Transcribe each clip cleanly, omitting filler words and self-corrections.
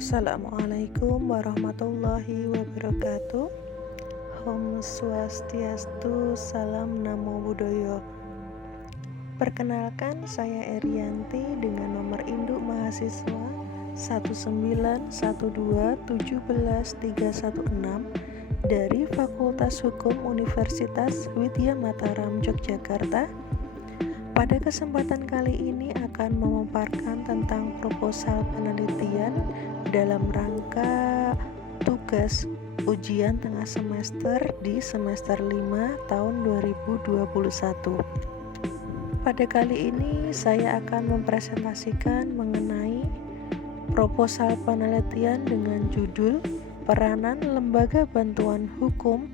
Assalamualaikum warahmatullahi wabarakatuh. Om Swastiastu, Salam Namo Buddhaya. Perkenalkan, saya Erianti dengan nomor induk mahasiswa 191271316 dari Fakultas Hukum Universitas Widya Mataram, Yogyakarta. Pada kesempatan kali ini akan memaparkan tentang proposal penelitian dalam rangka tugas ujian tengah semester di semester 5 tahun 2021. Pada kali ini saya akan mempresentasikan mengenai proposal penelitian dengan judul Peranan Lembaga Bantuan Hukum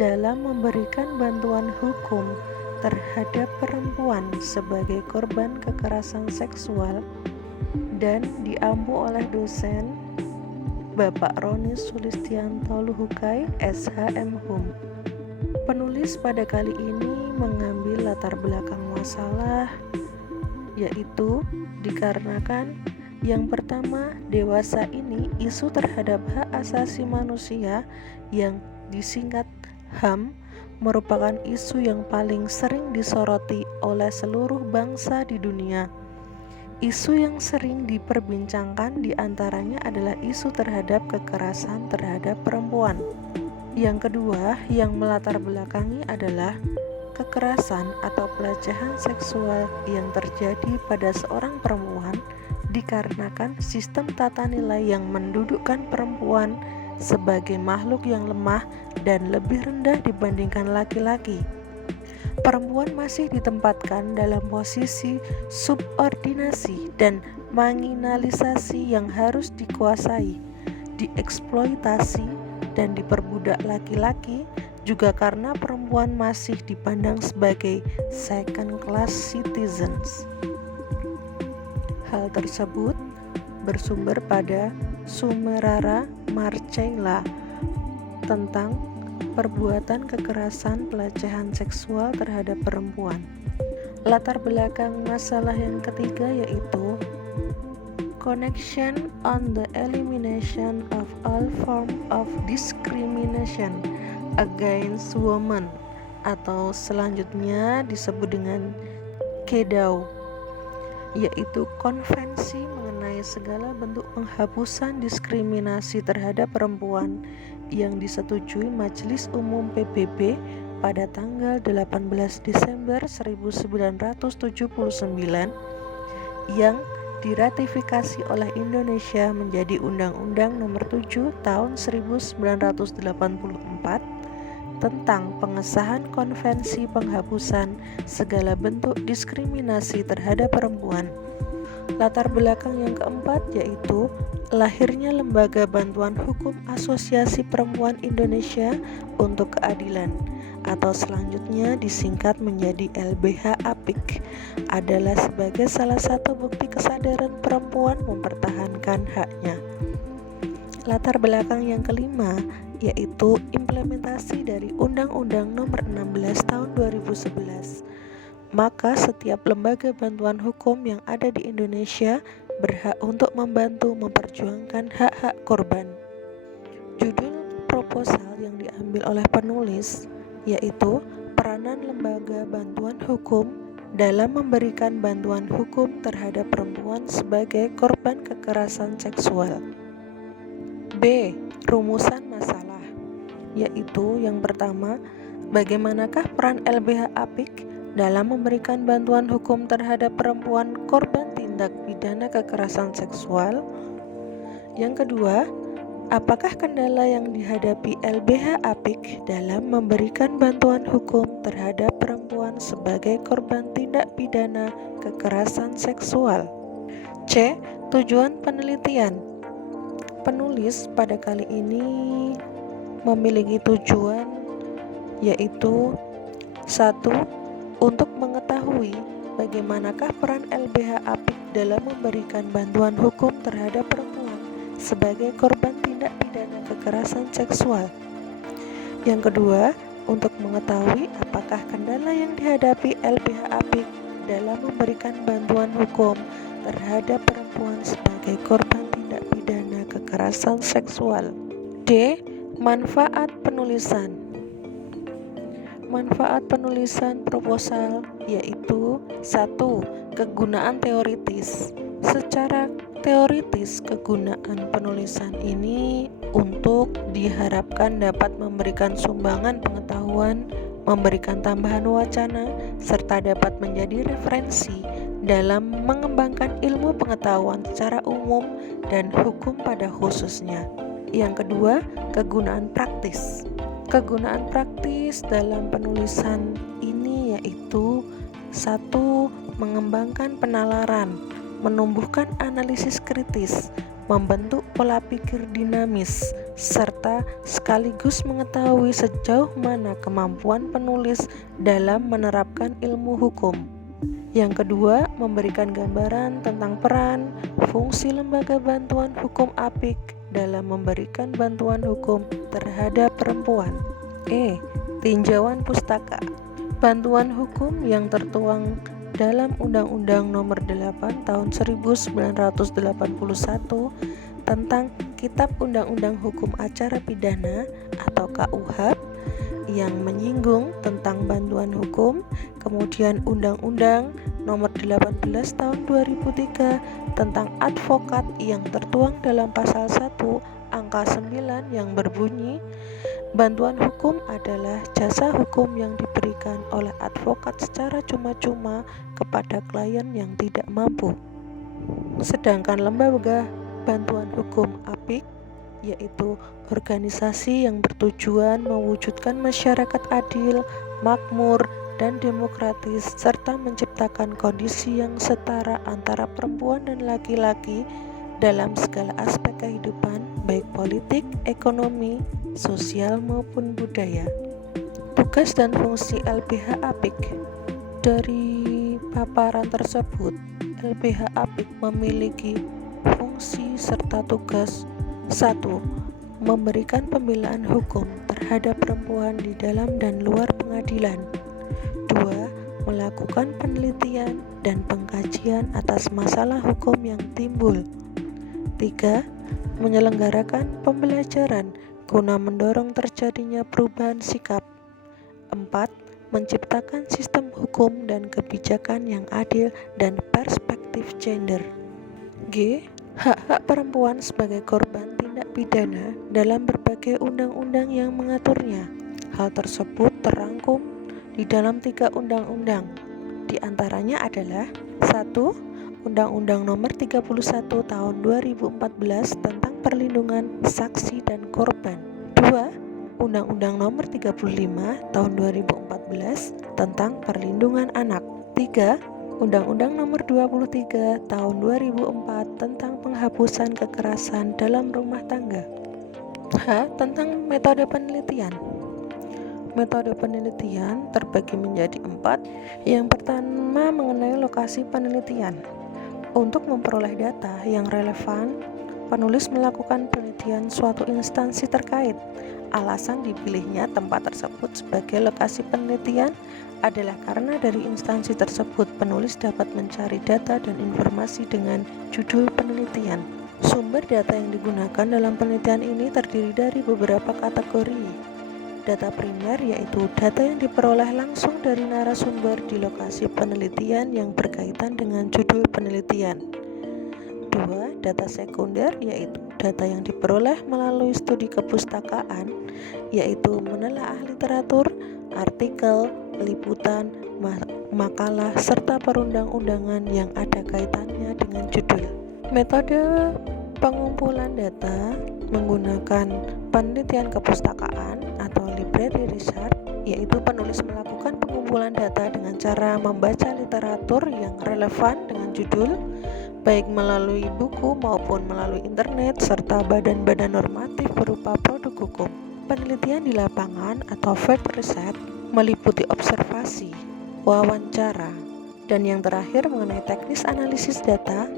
dalam memberikan bantuan hukum terhadap perempuan sebagai korban kekerasan seksual, dan diampu oleh dosen Bapak Roni Sulistianto Luhukai, SHM Hum. Penulis pada kali ini mengambil latar belakang masalah, yaitu dikarenakan yang pertama, dewasa ini isu terhadap hak asasi manusia yang disingkat HAM merupakan isu yang paling sering disoroti oleh seluruh bangsa di dunia. Isu yang sering diperbincangkan diantaranya adalah isu terhadap kekerasan terhadap perempuan. Yang kedua, yang melatar belakangi adalah kekerasan atau pelecehan seksual yang terjadi pada seorang perempuan dikarenakan sistem tata nilai yang mendudukkan perempuan sebagai makhluk yang lemah dan lebih rendah dibandingkan laki-laki. Perempuan masih ditempatkan dalam posisi subordinasi dan marginalisasi yang harus dikuasai, dieksploitasi, dan diperbudak laki-laki, juga karena perempuan masih dipandang sebagai second class citizens. Hal tersebut bersumber pada Sumerara Marcella tentang perbuatan kekerasan pelecehan seksual terhadap perempuan. Latar belakang masalah yang ketiga yaitu Connection on the Elimination of All Form of Discrimination Against Women, atau selanjutnya disebut dengan CEDAW, yaitu konvensi mengenai segala bentuk penghapusan diskriminasi terhadap perempuan yang disetujui Majelis Umum PBB pada tanggal 18 Desember 1979 yang diratifikasi oleh Indonesia menjadi Undang-Undang Nomor 7 Tahun 1984 tentang pengesahan konvensi penghapusan segala bentuk diskriminasi terhadap perempuan. Latar belakang yang keempat yaitu lahirnya Lembaga Bantuan Hukum Asosiasi Perempuan Indonesia untuk Keadilan, atau selanjutnya disingkat menjadi LBH APIK, adalah sebagai salah satu bukti kesadaran perempuan mempertahankan haknya. Latar belakang yang kelima yaitu implementasi dari Undang-Undang Nomor 16 Tahun 2011. Maka setiap lembaga bantuan hukum yang ada di Indonesia berhak untuk membantu memperjuangkan hak-hak korban. Judul proposal yang diambil oleh penulis yaitu Peranan Lembaga Bantuan Hukum dalam memberikan bantuan hukum terhadap perempuan sebagai korban kekerasan seksual. B. Rumusan masalah, yaitu yang pertama, bagaimanakah peran LBH APIK dalam memberikan bantuan hukum terhadap perempuan korban tindak pidana kekerasan seksual? Yang kedua, apakah kendala yang dihadapi LBH APIK dalam memberikan bantuan hukum terhadap perempuan sebagai korban tindak pidana kekerasan seksual? C. Tujuan penelitian. Penulis pada kali ini memiliki tujuan yaitu 1. Untuk mengetahui bagaimanakah peran LBH APIK dalam memberikan bantuan hukum terhadap perempuan sebagai korban tindak pidana kekerasan seksual. Yang kedua, untuk mengetahui apakah kendala yang dihadapi LBH APIK dalam memberikan bantuan hukum terhadap perempuan sebagai korban tindak pidana kekerasan kekerasan seksual. D. Manfaat penulisan. Manfaat penulisan proposal yaitu 1. Kegunaan teoritis. Secara teoritis, kegunaan penulisan ini untuk diharapkan dapat memberikan sumbangan pengetahuan, memberikan tambahan wacana, serta dapat menjadi referensi dalam mengembangkan ilmu pengetahuan secara umum dan hukum pada khususnya. Yang kedua, kegunaan praktis. Kegunaan praktis dalam penulisan ini yaitu 1. Mengembangkan penalaran, menumbuhkan analisis kritis, membentuk pola pikir dinamis, serta sekaligus mengetahui sejauh mana kemampuan penulis dalam menerapkan ilmu hukum. Yang kedua, memberikan gambaran tentang peran, fungsi lembaga bantuan hukum APIK dalam memberikan bantuan hukum terhadap perempuan. Tinjauan pustaka. Bantuan hukum yang tertuang dalam Undang-Undang Nomor 8 Tahun 1981 tentang Kitab Undang-Undang Hukum Acara Pidana atau KUHP yang menyinggung tentang bantuan hukum, kemudian Undang-Undang Nomor 18 Tahun 2003 tentang advokat yang tertuang dalam pasal 1 angka 9 yang berbunyi, bantuan hukum adalah jasa hukum yang diberikan oleh advokat secara cuma-cuma kepada klien yang tidak mampu. Sedangkan lembaga bantuan hukum APIK yaitu organisasi yang bertujuan mewujudkan masyarakat adil, makmur, dan demokratis serta menciptakan kondisi yang setara antara perempuan dan laki-laki dalam segala aspek kehidupan baik politik, ekonomi, sosial maupun budaya. Tugas dan fungsi LBH APIK. Dari paparan tersebut, LBH APIK memiliki fungsi serta tugas 1. Memberikan pembelaan hukum terhadap perempuan di dalam dan luar pengadilan. 2. Melakukan penelitian dan pengkajian atas masalah hukum yang timbul. 3. Menyelenggarakan pembelajaran guna mendorong terjadinya perubahan sikap. 4. Menciptakan sistem hukum dan kebijakan yang adil dan perspektif gender. G. Hak-hak perempuan sebagai korban tindak pidana dalam berbagai undang-undang yang mengaturnya. Hal tersebut terangkum di dalam 3 undang-undang. Di antaranya adalah 1. Undang-Undang Nomor 31 Tahun 2014 tentang perlindungan saksi dan korban. 2. Undang-Undang Nomor 35 Tahun 2014 tentang perlindungan anak. 3. Undang-Undang Nomor 23 Tahun 2004 tentang penghapusan kekerasan dalam rumah tangga. Tentang metode penelitian. Metode penelitian terbagi menjadi 4. Yang pertama mengenai lokasi penelitian. Untuk memperoleh data yang relevan, penulis melakukan penelitian suatu instansi terkait. Alasan dipilihnya tempat tersebut sebagai lokasi penelitian adalah karena dari instansi tersebut penulis dapat mencari data dan informasi dengan judul penelitian. Sumber data yang digunakan dalam penelitian ini terdiri dari beberapa kategori. Data primer yaitu data yang diperoleh langsung dari narasumber di lokasi penelitian yang berkaitan dengan judul penelitian. 2. Data sekunder yaitu data yang diperoleh melalui studi kepustakaan, yaitu menelaah literatur, artikel, liputan, makalah, serta perundang-undangan yang ada kaitannya dengan judul. Metode pengumpulan data menggunakan penelitian kepustakaan atau library research, yaitu penulis melakukan pengumpulan data dengan cara membaca literatur yang relevan dengan judul, baik melalui buku maupun melalui internet, serta badan-badan normatif berupa produk hukum. Penelitian di lapangan atau field research meliputi observasi, wawancara, dan yang terakhir mengenai teknis analisis data.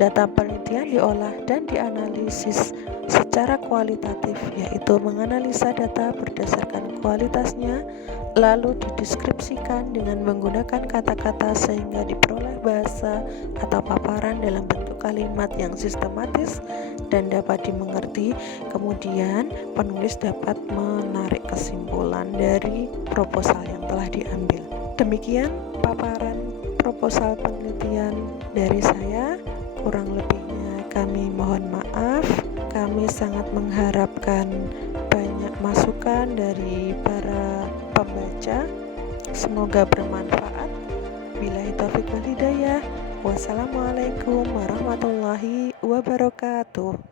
Data penelitian diolah dan dianalisis secara kualitatif, yaitu menganalisa data berdasarkan kualitasnya, lalu dideskripsikan dengan menggunakan kata-kata sehingga diperoleh bahasa atau paparan dalam bentuk kalimat yang sistematis dan dapat dimengerti. Kemudian penulis dapat menarik kesimpulan dari proposal yang telah diambil. Demikian paparan proposal penelitian dari saya. Kurang lebihnya kami mohon maaf. Kami sangat mengharapkan banyak masukan dari para pembaca. Semoga bermanfaat. Billahi taufiq wal hidayah. Wassalamualaikum warahmatullahi wabarakatuh.